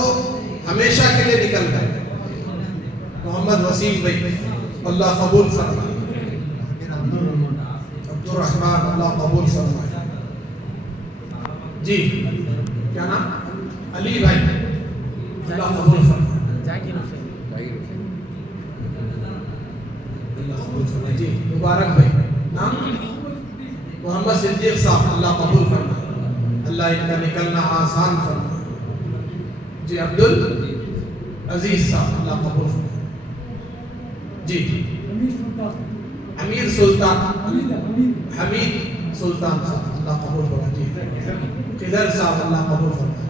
ہمیشہ کے لیے نکل گئے۔ محمد وسیم بھائی اللہ قبول فرمائے، عبدالرحمن اللہ قبول فرمائے، جی کیا نام؟ علی بھائی اللہ قبول فرمائے، جی مبارک بھائی نام؟ محمد صدیق صاحب اللہ قبول فرمائے، اللہ ان کا نکلنا آسان فرمائے، جی عبدالعزیز صاحب اللہ قبول فرمائے، جی امیر سلطان، حمید سلطان صاحب اللہ قبول فرمائے، جی خضر صاحب اللہ قبول فرمائے،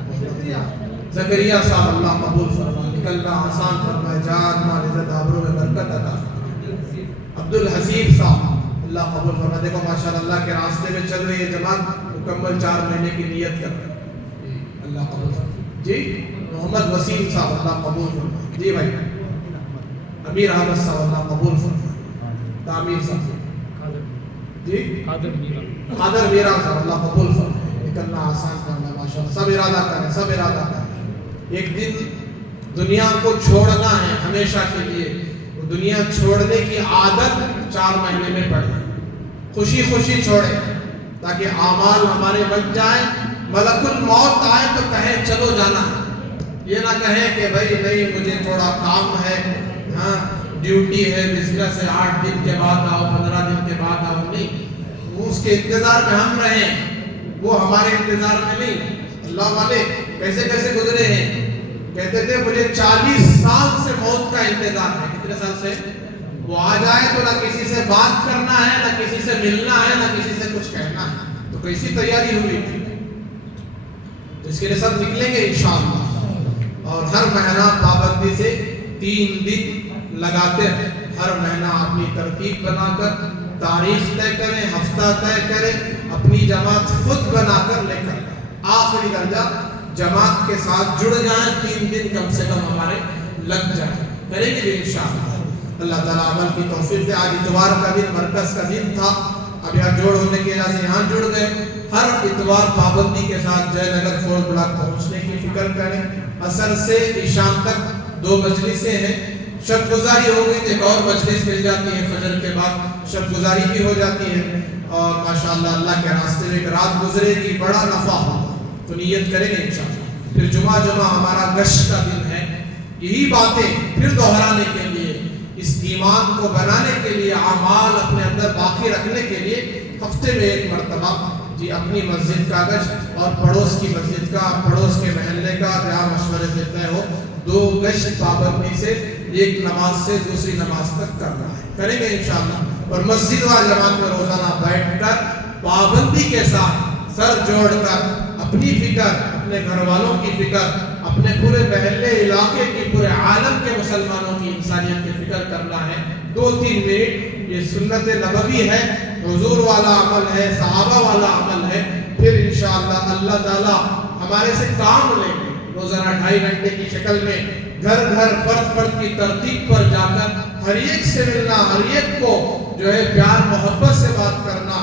زکریا صاحب اللہ قبول فرمائے، نکلنا آسان فرمائے، جان مال عزت آبرو میں برکت عطا فرمائے، عبدالحسیب صاحب اللہ قبول فرمائے۔ دیکھو ماشاءاللہ اللہ کے راستے میں چل رہی ہے جماعت، مکمل 4 مہینے کی نیت کر رہے ہیں، اللہ قبول فرمائے، جی محمد وسیم صاحب اللہ قبول فرمائے، جی بھائی امیر احمد صاحب اللہ قبول فرمائے، تعمیر صاحب، جی قادر میرا صاحب اللہ قبول فرمائے، نکلنا آسان فرمائے ماشاءاللہ۔ سب ارادہ کریں، سب ارادہ کریں، ایک دن دنیا کو چھوڑنا ہے ہمیشہ کے لیے، دنیا چھوڑنے کی عادت 4 مہینے میں پڑے، خوشی خوشی چھوڑے تاکہ اعمال ہمارے بن جائیں، ملک الموت آئے تو کہے چلو جانا ہے، یہ نہ کہے کہ بھائی نہیں مجھے تھوڑا کام ہے، ہاں ڈیوٹی ہے، بزنس ہے، 8 دن کے بعد آؤ، 15 دن کے بعد آؤ، نہیں، اس کے انتظار میں ہم رہیں، وہ ہمارے انتظار میں نہیں۔ اللہ والے کیسے کیسے گزرے ہیں، کہتے تھے مجھے 40 سال سے موت کا انتظار ہے، کتنے سال سے؟ وہ آ جائے تو نہ کسی سے بات کرنا ہے، نہ کسی سے ملنا ہے، نہ کسی سے کچھ کہنا ہے، تو کیسی تیاری ہوئی تھی، تو اس کے لیے سب نکلیں گے انشاءاللہ، اور ہر مہینہ پابندی سے 3 دن لگاتے ہیں. ہر مہینہ اپنی ترتیب بنا کر تاریخ طے کریں, ہفتہ طے کریں, اپنی جماعت خود بنا کر لے کر آخری درجہ جماعت کے ساتھ جڑ جائیں. 3 دن کم سے کم ہمارے لگ جائیں. کریں گے بھی انشاءاللہ. اللہ تعالیٰ عمل کی توفیق دے. آج اتوار کا دن مرکز کا دن تھا. اب یہاں جوڑ ہونے کی وجہ سے یہاں جڑ گئے. ہر اتوار پابندی کے ساتھ جے نگر 4 بلاک پہنچنے کی فکر کریں. عصر سے عشاء تک 2 مجلسیں ہیں. شب گزاری ہو گئی تو ایک اور مجلس مل جاتی ہے. فجر کے بعد شب گزاری بھی ہو جاتی ہے. اور ماشاءاللہ اللہ کے راستے میں ایک رات گزرے گی, بڑا نفع ہوگا. تو نیت کریں گے انشاءاللہ. پھر جمعہ ہمارا گشت کا دن ہے. یہی باتیں پھر دہرانے کے لیے, اس ایمان کو بنانے کے لیے, اعمال اپنے اندر باقی رکھنے کے لیے ہفتے میں ایک مرتبہ جی اپنی مسجد کا گشت اور پڑوس کی مسجد کا, پڑوس کے محلے کا جہاں مشورے سے طے ہو, 2 گشت پابندی سے ایک نماز سے دوسری نماز تک کرنا ہے. کریں گے انشاءاللہ. اور مسجد و جماعت میں روزانہ بیٹھ کر پابندی کے ساتھ سر جوڑ کر اپنی فکر, اپنے گھر والوں کی فکر, اپنے پورے محلے علاقے کی, پورے عالم کے مسلمانوں کی, انسانیت کی فکر کرنا ہے. 2-3 منٹ. یہ سنت نبوی ہے, حضور والا عمل ہے, صحابہ والا عمل ہے. پھر انشاءاللہ اللہ تعالیٰ ہمارے سے کام لیں گے. روزانہ 2.5 گھنٹے کی شکل میں گھر گھر فرد کی ترتیب پر جا کر ہر ایک سے ملنا, ہر ایک کو جو ہے پیار محبت سے بات کرنا,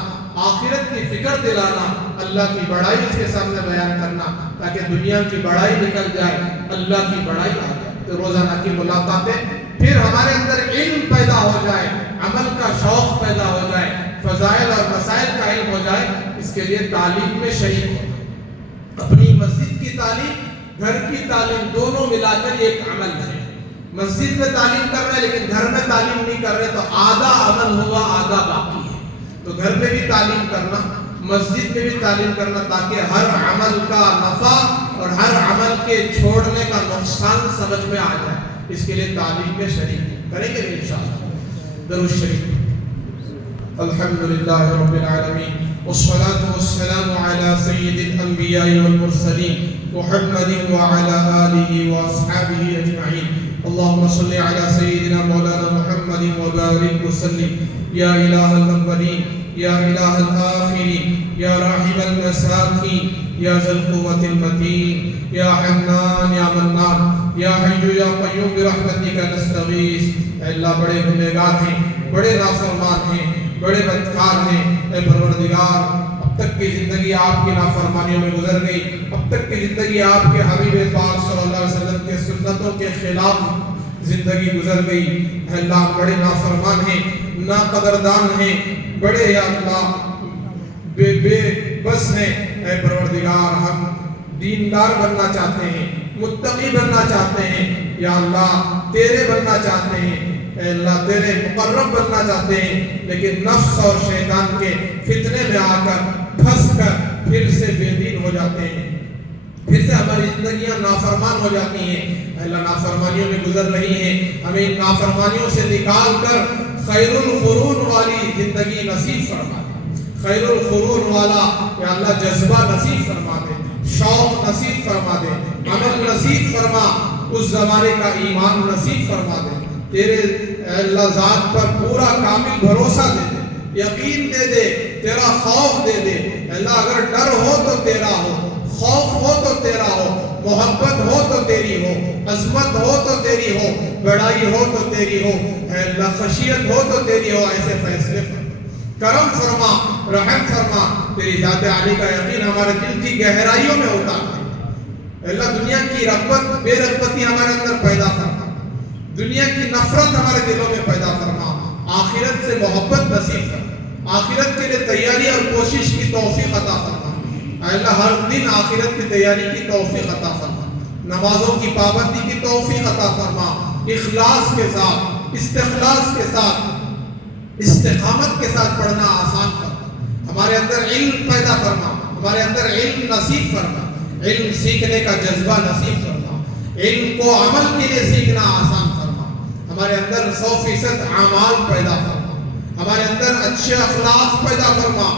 آخرت کی فکر دلانا, اللہ کی بڑائی اس کے سامنے بیان کرنا تاکہ دنیا کی بڑائی نکل جائے, اللہ کی بڑائی آ جائے. تو روزانہ کی ملاقاتیں, پھر ہمارے اندر علم پیدا ہو جائے, عمل کا شوق پیدا ہو جائے, فضائل اور مسائل کا علم ہو جائے. اس کے لیے تعلیم میں شریک ہو. اپنی مسجد کی تعلیم, گھر کی تعلیم, دونوں ملا کر ایک عمل ہے. مسجد میں تعلیم کر رہے لیکن گھر میں تعلیم نہیں کر رہے تو آدھا عمل ہوا, آدھا باقی ہے. تو گھر میں بھی تعلیم کرنا, مسجد میں بھی تعلیم کرنا تاکہ ہر عمل کا نفع اور ہر عمل کے چھوڑنے کا نقصان سمجھ میں آ جائے. اس کے لیے تعلیم میں شریک کریں گے انشاءاللہ. درود شریف. الحمدللہ رب العالمین والصلاة والسلام على سید الانبیاء والمرسلین محمد وعلى آلہ واصحابہ اجمعین. اللهم صل على سيدنا مولانا محمد وبارك وسلم. يا إله الأولين يا إله الآخرين يا راحم المساكين يا ذا القوة المتين يا حنان يا منان يا حي يا قيوم برحمتك نستغيث. اے اللہ بڑے گنہگار ہیں, بڑے نافرمان ہیں, بڑے بدکار ہیں. اے پروردگار, اب تک کی زندگی آپ کی نافرمانیوں میں گزر گئی, اب تک کی زندگی آپ کے حبیب پاک صلی اللہ علیہ وسلم کے سنتوں کے خلاف زندگی گزر گئی. اے اللہ بڑے نافرمان ہیں, ناقدردان ہیں, بڑے یا اللہ بے بس ہیں. اے پروردگار, ہم دیندار بننا چاہتے ہیں, متقی بننا چاہتے ہیں, یا اللہ تیرے بننا چاہتے ہیں, اے اللہ تیرے مقرب بننا چاہتے ہیں, لیکن نفس اور شیطان کے فتنے میں آ کر پھنس کر پھر سے بے دین ہو جاتے ہیں, پھر سے ہماری زندگیاں نافرمان ہو جاتی ہیں. اے اللہ نافرمانیوں میں گزر رہی ہیں, ہمیں ان نافرمانیوں سے نکال کر خیر القرون والی زندگی نصیب فرما دے. خیر القرون والا یا اللہ جذبہ نصیب فرما دے, شوق نصیب فرما دے, عمل نصیب فرما, اس زمانے کا ایمان نصیب فرما دے. تیرے اللہ ذات پر پورا کامل بھروسہ دے دے, یقین دے دے, تیرا خوف دے دے. اللہ اگر ڈر ہو تو تیرا ہو, خوف ہو تو تیرا ہو, محبت ہو تو تیری ہو, عظمت ہو تو تیری ہو, بڑائی ہو تو تیری ہو, اے اللہ خشیت ہو تو تیری ہو. ایسے فیصلے فرما, کرم فرما, رحم فرما. تیری ذات عالی کا یقین ہمارے دل کی گہرائیوں میں اتار دے. اللہ دنیا کی رغبت, بے رغبتی ہمارے اندر پیدا فرما, دنیا کی نفرت ہمارے دلوں میں پیدا فرما, آخرت سے محبت نصیب فرما, آخرت کے لیے تیاری اور کوشش کی توفیق عطا فرما. اے اللہ ہر دن آخرت کی تیاری کی توفیق عطا فرما, نمازوں کی پابندی کی توفیق عطا فرما, اخلاص کے ساتھ, استخلاص کے ساتھ, استقامت کے ساتھ پڑھنا آسان فرما. ہمارے اندر علم پیدا فرما, ہمارے اندر علم نصیب فرما, علم سیکھنے کا جذبہ نصیب فرما, علم کو عمل کے لیے سیکھنا آسان فرما. ہمارے اندر 100% اعمال پیدا فرما, ہمارے اندر اچھے اخلاق پیدا فرما,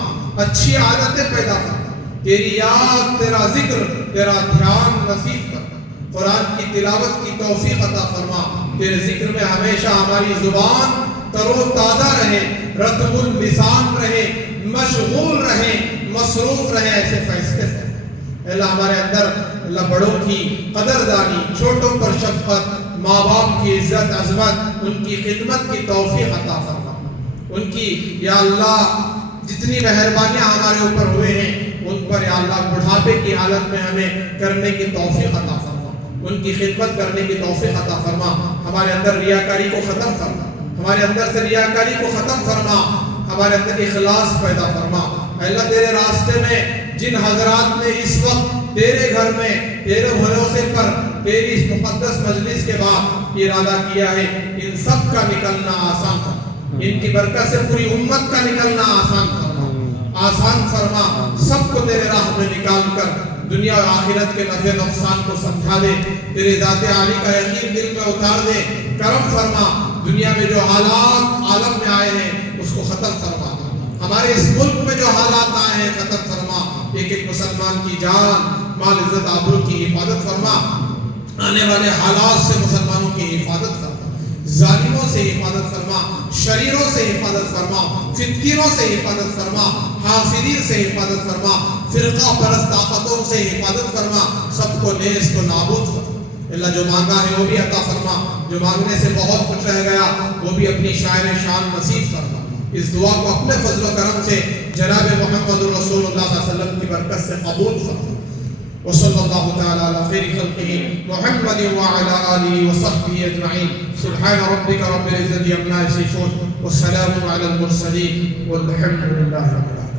اچھی عادتیں پیدا فرما. تیری یاد, تیرا ذکر, تیرا دھیان نصیب فرما. قرآن کی تلاوت کی توفیق عطا فرما, تیرے ذکر میں ہمیشہ ہماری زبان تر و تازہ رہے، رطب اللسان رہے، مشغول رہے، مصروف رہے ایسے فیصلے سے۔ اللہ ہمارے اندر اللہ بڑوں کی قدردانی، چھوٹوں پر شفقت، ماں باپ کی عزت عظمت، ان کی خدمت کی توفیق عطا فرما۔ ان کی یا اللہ جتنی مہربانیاں ہمارے اوپر ہوئے ہیں ان پر یا اللہ بڑھاپے کی حالت میں ہمیں کرنے کی توفیق عطا فرما، ان کی خدمت کرنے کی توفیق عطا فرما۔ ہمارے اندر ریاکاری کو ختم فرما، ہمارے اندر سے ریاکاری کو ختم فرما، ہمارے اندر اخلاص پیدا فرما۔ اے اللہ تیرے راستے میں جن حضرات نے اس وقت تیرے گھر میں تیرے بھروسے پر تیری اس مقدس مجلس کے بعد ارادہ کیا ہے، ان سب کا نکلنا آسان فرما، ان کی برکت سے پوری امت کا نکلنا آسان فرما، آسان فرما۔ سب کو تیرے راہ میں نکال کر دنیا اور آخرت کے نفع نقصان کو سمجھا دے، تیرے ذات عالی کا یقین دل میں اتار دے، کرم فرما۔ دنیا میں جو حالات عالم میں آئے ہیں اس کو ختم فرما، ہمارے اس ملک میں جو حالات آئے ہیں ختم فرما۔ ایک ایک مسلمان کی جان مال عزت آبرو کی حفاظت فرما، آنے والے حالات سے مسلمانوں کی حفاظت فرما، ظالموں سے حفاظت فرما، شریروں سے حفاظت فرما، فتنوں سے حفاظت فرما، حاسدین سے حفاظت فرما، فرقہ پرست طاقتوں سے حفاظت فرما، سب کو نیست و نابود فرما۔ اللہ جو مانگا ہے وہ بھی عطا فرما، جو مانگنے سے بہت کچھ رہ گیا وہ بھی اپنی شاعر شان نصیب فرما۔ اس دعا کو اپنے فضل و کرم سے جناب محمد رسول اللہ صلی اللہ علیہ وسلم کی برکت سے قبول فرما۔ وصلی اللہ تعالی علی خیر خلقہ محمد وعلی آلہ وصحبہ اجمعین۔ سبحان ربک رب العزة عما یصفون والسلام علی المرسلین والحمد للہ رب العالمین۔